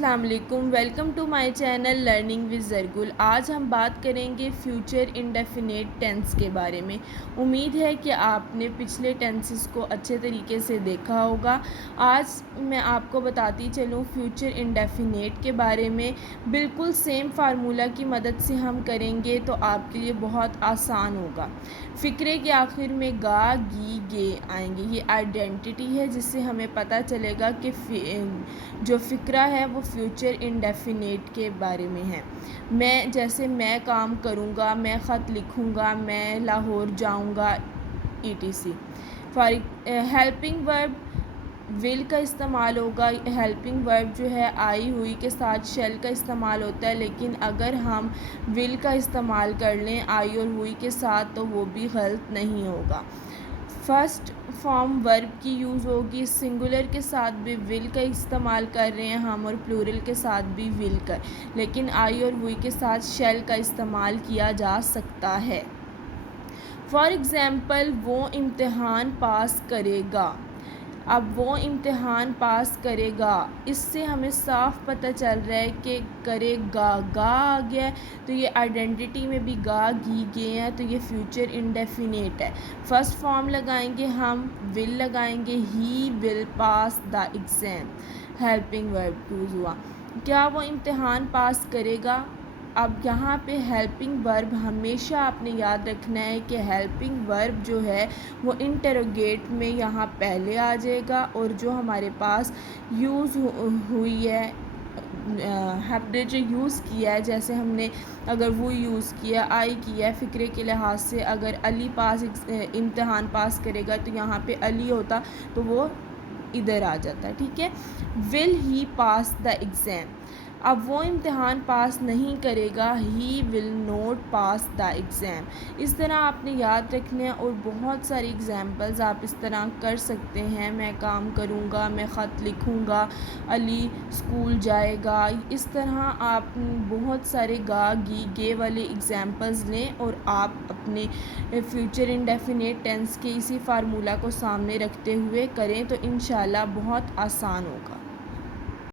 السلام علیکم، welcome to my channel learning with Zargul. آج ہم بات کریں گے فیوچر انڈیفینیٹ ٹینس کے بارے میں۔ امید ہے کہ آپ نے پچھلے ٹینسز کو اچھے طریقے سے دیکھا ہوگا۔ آج میں آپ کو بتاتی چلوں فیوچر انڈیفینیٹ کے بارے میں۔ بالکل سیم فارمولہ کی مدد سے ہم کریں گے تو آپ کے لیے بہت آسان ہوگا۔ فقرے کے آخر میں گا، گی، گے آئیں گے۔ یہ آئیڈینٹی ہے جس سے ہمیں پتہ چلے گا کہ جو فقرہ ہے وہ فیوچر انڈیفینیٹ کے بارے میں ہے۔ میں کام کروں گا، میں خط لکھوں گا، میں لاہور جاؤں گا etc۔ ہیلپنگ ورب ول کا استعمال ہوگا۔ ہیلپنگ ورب جو ہے آئی ہوئی کے ساتھ شیل کا استعمال ہوتا ہے، لیکن اگر ہم ول کا استعمال کر لیں آئی اور ہوئی کے ساتھ تو وہ بھی غلط نہیں ہوگا۔ فرسٹ فارم ورب کی یوز ہوگی۔ سنگولر کے ساتھ بھی ول کا استعمال کر رہے ہیں ہم اور پلورل کے ساتھ بھی ول کا، لیکن آئی اور ہوئی کے ساتھ شیل کا استعمال کیا جا سکتا ہے۔ فار ایگزامپل وہ امتحان پاس کرے گا۔ اب وہ امتحان پاس کرے گا، اس سے ہمیں صاف پتہ چل رہا ہے کہ کرے گا، گا آ گیا ہے تو یہ آئیڈینٹی میں بھی گا، گی، گے ہیں تو یہ فیوچر انڈیفینیٹ ہے۔ فرسٹ فارم لگائیں گے ہم، ول لگائیں گے، ہی ول پاس دا ایگزام۔ ہیلپنگ ورب یوز ہوا، کیا وہ امتحان پاس کرے گا۔ اب یہاں پہ ہیلپنگ ورب ہمیشہ آپ نے یاد رکھنا ہے کہ ہیلپنگ ورب جو ہے وہ انٹروگیٹ میں یہاں پہلے آ جائے گا، اور جو ہمارے پاس یوز ہوئی ہے ہم نے جو یوز کیا ہے، جیسے ہم نے اگر وہ یوز کیا، آئی کیا ہے فقرے کے لحاظ سے، اگر علی امتحان پاس کرے گا تو یہاں پہ علی ہوتا تو وہ ادھر آ جاتا ہے، ٹھیک ہے۔ ول ہی پاس دا ایگزام، اب وہ امتحان پاس نہیں کرے گا، ہی ول نوٹ پاس دا ایگزام۔ اس طرح آپ نے یاد رکھنے ہیں اور بہت ساری ایگزامپلز آپ اس طرح کر سکتے ہیں۔ میں کام کروں گا، میں خط لکھوں گا، علی اسکول جائے گا۔ اس طرح آپ بہت سارے گا، گی، گے والے ایگزامپلز لیں اور آپ اپنے فیوچر انڈیفینیٹ ٹینس کے اسی فارمولہ کو سامنے رکھتے ہوئے کریں تو انشاءاللہ بہت آسان ہوگا۔